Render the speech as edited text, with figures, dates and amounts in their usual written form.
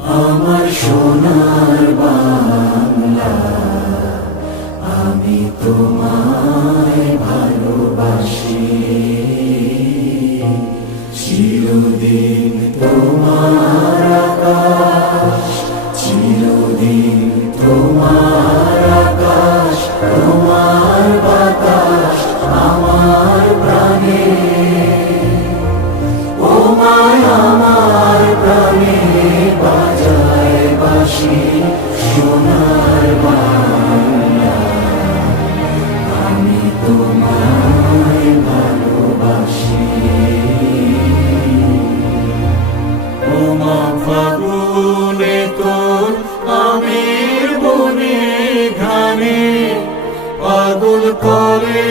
আমার সোনার বাংলা, আমি তোমায় ভালোবাসি। চিরদিন তোমার আকাশ, চিরদিন তোমার আকাশ, তোমার বাতাস আমার প্রাণে। ও মায় আমার প্রাণে বাজায় বাঁশি সোনার বাংলা, আমি তোমায় ভালোবাসি। ও মা ফাগুনে তোর আমের বনে ঘানে পাগল করে